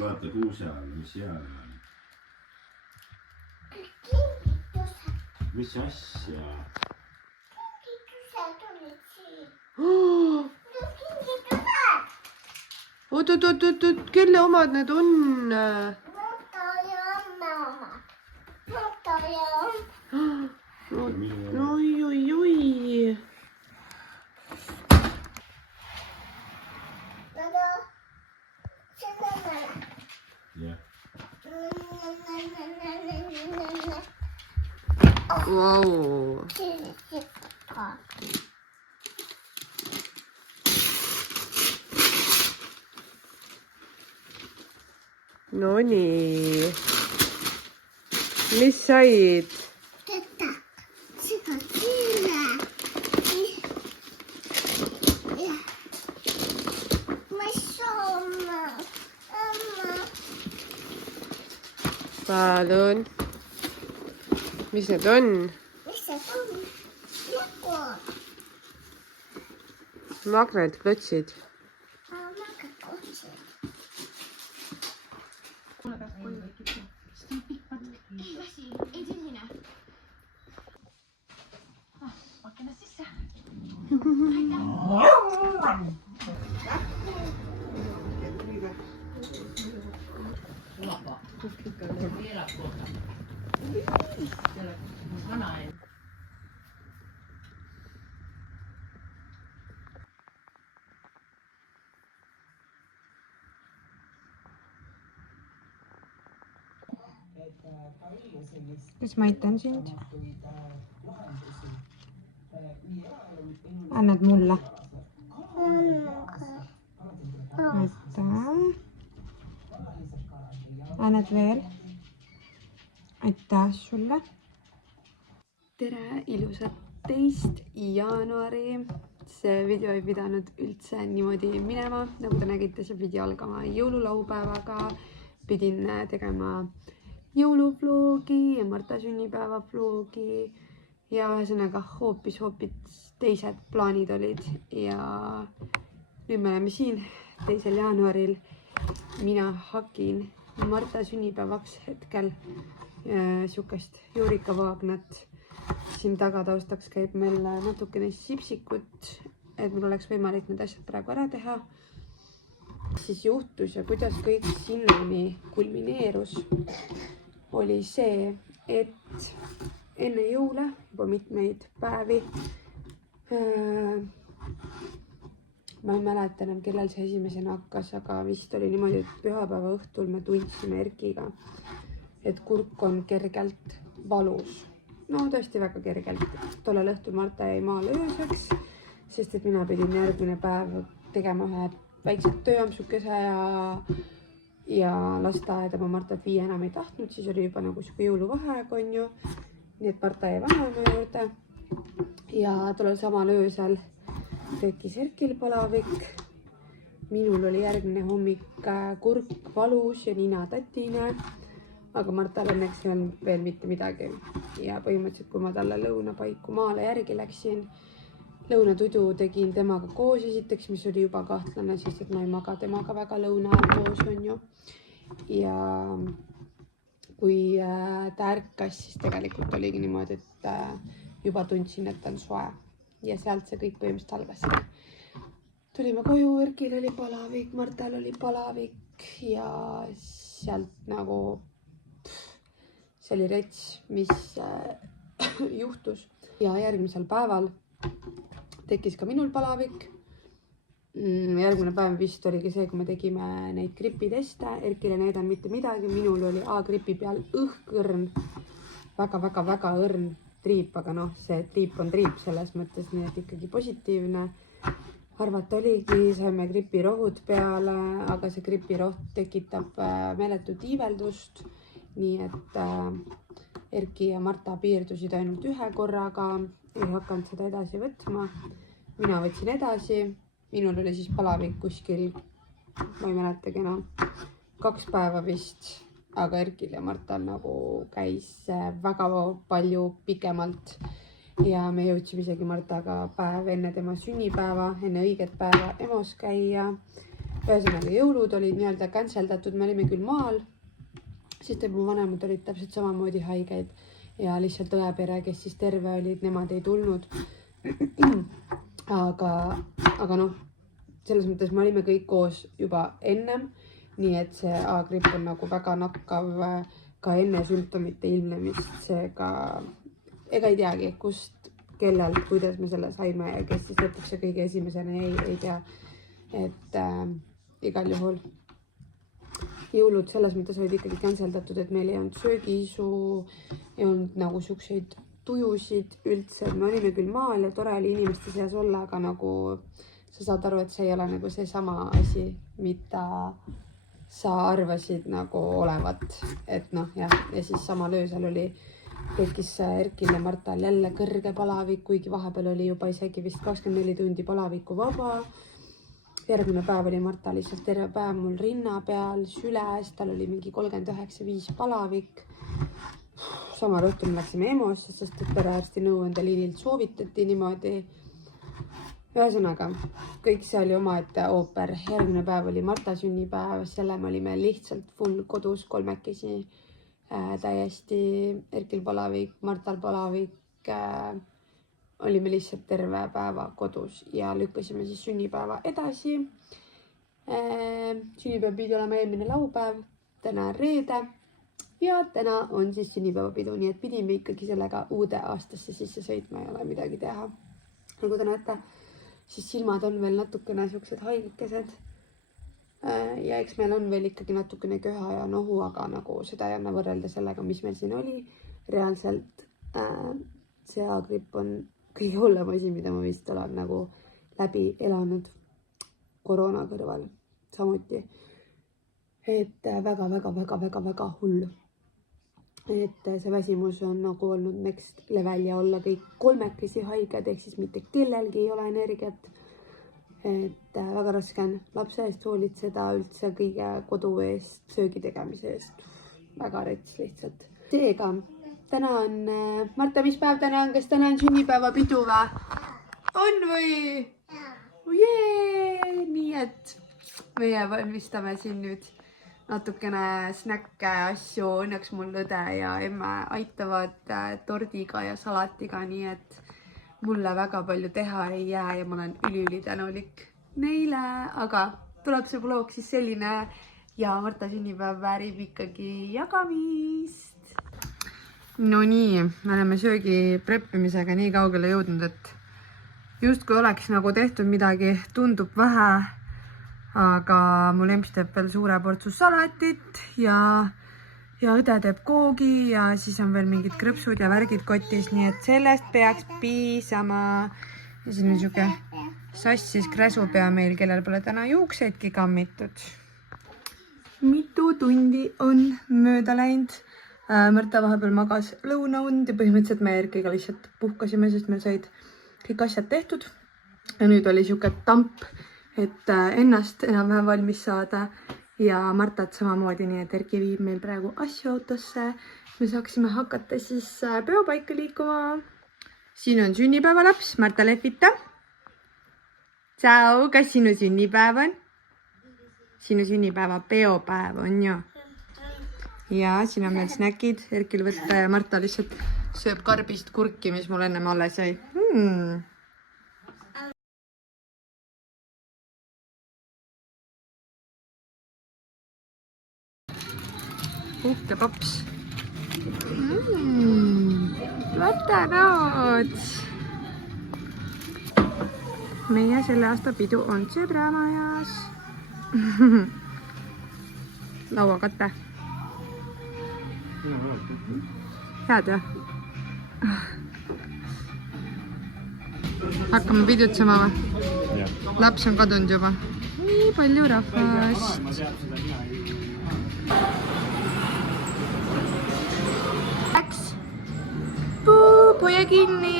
vaata kuuse all, mis seal on. Mis asja? Kingitused olid siin. Oot, kelle omad need on? Marta ja Anna omad. Marta ja Oi. Nada. Selle Jah. Vau. No nii. Mis said? Tätä. Sika kiinä. Ma sooma. Amma. Palun. Mis need on? Mis see on? Joku. Magnetklotsid. Magnetklotsid. Ei sinne. Pakena sisään. Kas ma aitan sind? Annad mulle? Aitäh. Annad veel? Aitäh sulle. Tere, ilusat 2. jaanuari. See video ei pidanud üldse niimoodi minema. Nagu te nägite, see pidi algama jõululaupäevaga. Pidin tegema jõuluvloogi ja Marta sünnipäeva vloogi. Ja ühesõnaga hoopis teised plaanid olid. Ja nüüd me oleme siin 2. jaanuaril. Mina hakin Marta sünnipäevaks hetkel sihukest juurikavaagnat. Siin tagataustaks käib meil natukene sipsikut, et mul oleks võimalik need asjad praegu ära teha. Siis juhtus ja kuidas kõik sinnani kulmineerus, oli see, et enne jõule juba mitmeid päevi, ma ei mäleta enam, kellel see esimesena hakkas, aga vist oli niimoodi, et pühapäeva õhtul me tundsime Erkiga, et kurk on kergelt valus. No tõesti väga kergelt. Tollel õhtul Marta jäi maale ööseks, sest et mina pidin järgmine päev tegema ühe väikse tööampsukese ja lasteaeda ma Martat viia enam ei tahtnud, siis oli juba nagu siuke jõuluvaheaeg on ju. Nii et Marta jäi vanaema juurde ja tollel samal öösel tekkis Erkil palavik. Minul oli järgmine hommik kurk valus ja nina tatine. Aga Martal õnneks ei olnud veel mitte midagi. Ja põhimõtteliselt, kui ma talle lõunapaiku maale järgi läksin, lõunatudu tegin temaga koos esiteks, mis oli juba kahtlane, sest et ma ei maga temaga väga lõuna ajal koos on ju. Ja kui ta ärkas, siis tegelikult oligi niimoodi, et juba tundsin, et ta on soe. Ja sealt see kõik põhimõtteliselt algas. Tulime koju, Erkil oli palavik, Martal oli palavik ja sealt nagu see oli rets, mis juhtus. Ja järgmisel päeval tekkis ka minul palavik. Järgmine päev vist oligi see, kui me tegime neid gripiteste. Erkil ei näidanud mitte midagi. Minul oli gripi peal õhkõrn. Väga õrn triip, aga noh, see triip on triip selles mõttes, nii et ikkagi positiivne. Arvata oligi, saime gripirohud peale, aga see gripiroht tekitab meeletut iiveldust. Nii et Erki ja Marta piirdusid ainult ühe korraga, ei hakanud seda edasi võtma. Mina võtsin edasi, minul oli siis palavik kuskil, ma ei mäletagi enam, 2 päeva vist, aga Erkil ja Martal nagu käis väga palju pikemalt. Ja me jõudsime isegi Martaga päev enne tema sünnipäeva, enne õiget päeva EMO-s käia. ühesõnaga jõulud olid nii-öelda canceldatud, me olime küll maal, sest mu vanemad olid täpselt samamoodi haiged ja lihtsalt õepere, kes siis terve olid, nemad ei tulnud. aga noh, selles mõttes me olime kõik koos juba ennem, nii et see A-gripp on nagu väga nakkav ka enne sümptomite ilmnemist, seega ega ei teagi, kust, kellel, kuidas me selle saime ja kes siis lõpuks see kõige esimesena ei tea. Et igal juhul jõulud selles mõttes olid ikkagi canceldatud, et meil ei olnud söögiisu, ei olnud nagu siukseid tujusid üldse, me olime küll maal ja tore oli inimeste seas olla, aga nagu sa saad aru, et see ei ole nagu seesama asi, mida sa arvasid nagu olevat, et noh jah, ja siis samal öösel tekkis Erkil ja Martal jälle kõrge palavik, kuigi vahepeal oli juba isegi vist 24 tundi palaviku vaba. Järgmine päev oli Marta lihtsalt terve päev mul rinna peal, süles, tal oli mingi 39,5 palavik. Samal õhtul me läksime EMO-sse, sest et perearsti nõuandeliinilt soovitati niimoodi. Ühesõnaga, kõik see oli omaette ooper. Järgmine päev oli Marta sünnipäev, selle me olime lihtsalt full kodus kolmekesi. Täiesti Erkil palavik, Martal palavik. Olime lihtsalt terve päeva kodus ja lükkasime siis sünnipäeva edasi. Sünnipäev pidi olema eelmine laupäev, täna on reede ja täna on siis sünnipäevapidu, nii et pidime ikkagi sellega uude aastasse sisse sõitma, ei ole midagi teha. Nagu te näete, siis silmad on veel natukene siuksed haigekesed. Ja eks meil on veel ikkagi natukene köha ja nohu, aga nagu seda ei anna võrrelda sellega, mis meil siin oli. Reaalselt see A-gripp on kõige hullem asi, mida ma vist olen nagu läbi elanud koroona kõrval samuti. Et väga hull. Et see väsimus on nagu olnud next level ja olla kõik kolmekesi haiged, ehk siis mitte kellelgi ei ole energiat. Et väga raske on lapse eest hoolitseda, üldse kõige kodu eest, söögi tegemise eest. Väga rets lihtsalt. Seega, täna on, Marta, mis päev täna on? Kas täna on sünnipäevapidu või? On või? Jee! Nii et meie valmistame siin nüüd natukene snäkke asju. Õnneks mul õde ja emme aitavad tordiga ja salatiga, nii et mulle väga palju teha ei jää ja ma olen ülitänulik neile, aga tuleb see vlog siis selline ja Marta sünnipäev väärib ikkagi jagamist. No nii, me oleme söögi preppimisega nii kaugele jõudnud, et justkui oleks nagu tehtud midagi, tundub vähe, aga mu lemps teeb veel suure portsu salatit ja õde teeb koogi ja siis on veel mingid krõpsud ja värgid kotis, nii et sellest peaks piisama. Ja siin on siuke sassis kräsupea meil, kellel pole täna juukseidki kammitud. Mitu tundi on mööda läinud. Marta vahepeal magas lõunaund ja põhimõtteliselt me Erkiga lihtsalt puhkasime, sest meil said kõik asjad tehtud. Ja nüüd oli siuke tamp, et ennast enam-vähem valmis saada ja Martat samamoodi, nii et Erki viib meil praegu asju autosse. Me saaksime hakata siis peopaika liikuma. Siin on sünnipäevalaps, Marta lehvita. Tšau, kas sinu sünnipäev on? Sinu sünnipäeva peopäev on ju. Ja siin on meil snäkid, Erkil võtta ja Marta lihtsalt sööb karbist kurki, mis mul ennem alles jäi. Uhke paps. Platanood. Meie selle aasta pidu on Sõbramajas. Lauakate. Head jah? Hakkame pidutsema või? Laps on kadunud juba. Nii palju rahvast. Läks. Puu, poja kinni.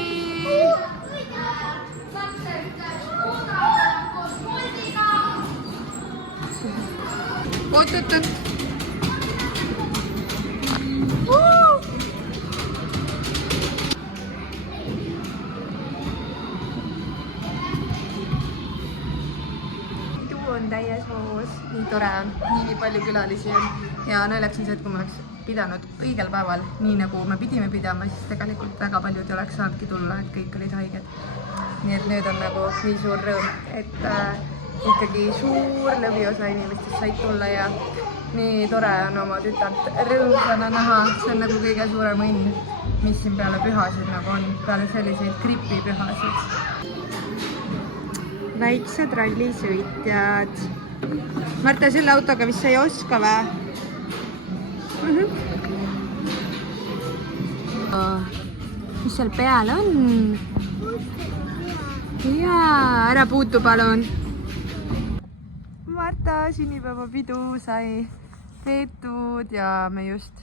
Oot. on täies hoos. külas, nii tore on, nii palju külalisi on ja naljakas on see, et kui ma oleks pidanud õigel päeval, nii nagu me pidime pidama, siis tegelikult väga paljud ei oleks saanudki tulla, et kõik olid haiged. Nii et nüüd on nagu nii suur rõõm, et ikkagi suur lõviosa inimestest said tulla ja nii tore on oma tütart rõõmsana näha, see on nagu kõige suurem õnn, mis siin peale pühasid nagu on, peale selliseid gripipühasid. Väiksed rallisõitjad. Marta, selle autoga vist sa ei oska või? Mis seal peal on? Jaa, ära puutu palun. Marta sünnipäevapidu sai peetud ja me just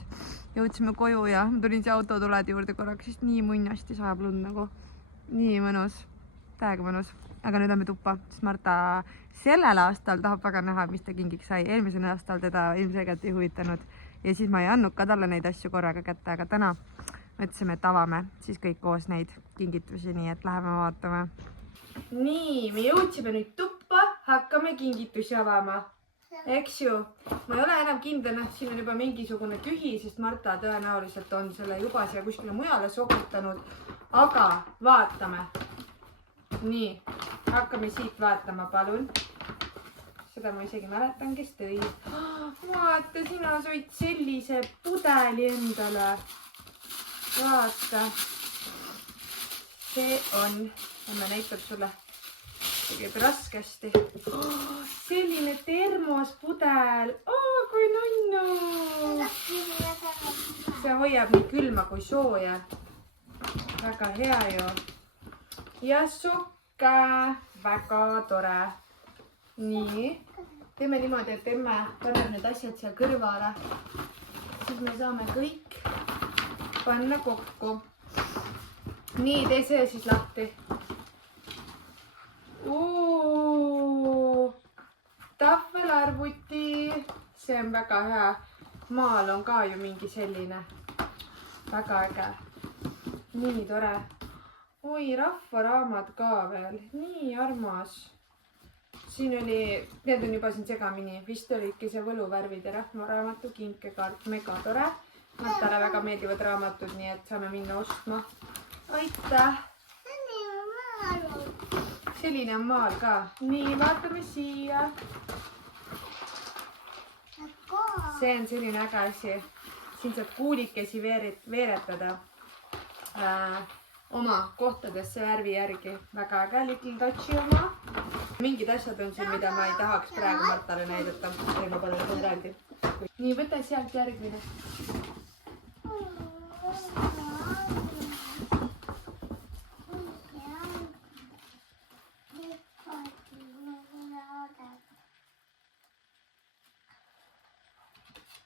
jõudsime koju ja ma tulin siia autotulede juurde korraks, sest nii munnasti sajab lund nagu. Nii mõnus, täiega mõnus. Aga nüüd lähme tuppa, sest Marta sellel aastal tahab väga näha, mis ta kingiks sai. Eelmisel aastal teda ilmselgelt ei huvitanud ja siis ma ei andnud ka talle neid asju korraga kätte, aga täna mõtlesime, et avame siis kõik koos neid kingitusi, nii et läheme vaatame. Nii, me jõudsime nüüd tuppa, hakkame kingitusi avama, eks ju? Ma ei ole enam kindel, et siin on juba mingisugune tühi, sest Marta tõenäoliselt on selle juba siia kuskile mujale sokutanud, aga vaatame. Nii, hakkame siit vaatama, palun. Seda ma isegi mäletan, kes tõi. Vaata, sina sõid sellise pudeli endale. Vaata. See on, emme näitab sulle, tegeb raskesti. Selline termospudel. Kui nunnu. See hoiab nii külma kui sooja. Väga hea ju. Ja sokke. Väga tore. Nii. Teeme niimoodi, et emme paneb need asjad seal kõrvale. Siis me saame kõik panna kokku. Nii, tee see siis lahti. Tahvelarvuti. See on väga hea. Maal on ka ju mingi selline. Väga äge. Nii tore. Oi, rahvaraamat ka veel. Nii armas. Siin oli, need on juba siin segamini. Vist olidki see võluvärvid ja rahvaraamatu kinkekaart. Mega tore. Martale väga meeldivad raamatud, nii et saame minna ostma. Aitäh! Selline on maal ka. Nii, vaatame siia. See on selline äge asi. Siin saab kuulikesi veeretada oma kohtadesse värvi järgi. Väga äge Little Touchi oma. Mingid asjad on siin, mida ma ei tahaks praegu Martale näidata. Ma panen seda eraldi. Nii, võta sealt järgmine.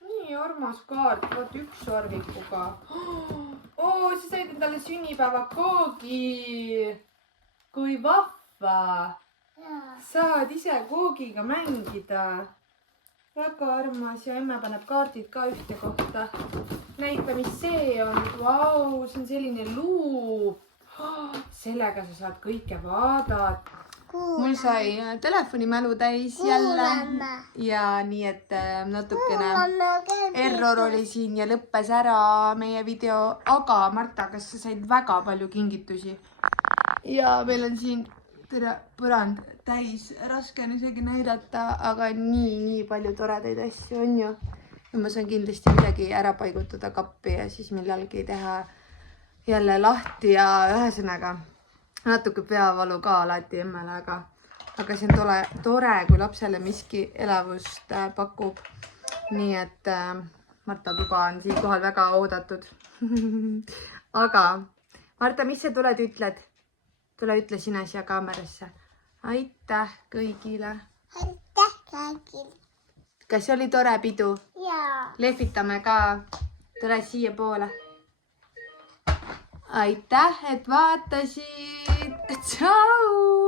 Nii armas kaart, vaat üks sarvikuga. Sa said endale sünnipäeva koogi. Kui vahva. Saad ise koogiga mängida. Väga armas ja emme paneb kaardid ka ühte kohta. Näita, mis see on. Vau, see on selline luup. Sellega sa saad kõike vaadata. Mul sai telefonimälu täis jälle ja nii, et natukene error oli siin ja lõppes ära meie video. Aga Marta, kas sa said väga palju kingitusi? Ja meil on siin põrand täis, raske on isegi näidata, aga nii palju toredaid asju on ju. Ja ma saan kindlasti midagi ära paigutada kappi ja siis millalgi teha jälle lahti ja ühesõnaga natuke peavalu ka alati emmele, aga see on tore, kui lapsele miski elavust pakub. Nii et Marta tuba on siinkohal väga oodatud. Aga Marta, mis sa tuled ütled? Tule ütle sina siia kaamerasse. Aitäh kõigile. Aitäh kõigile. Kas oli tore pidu? Jaa. Lehvitame ka. Tule siia poole. Aitäh, et vaatasid. Tšau!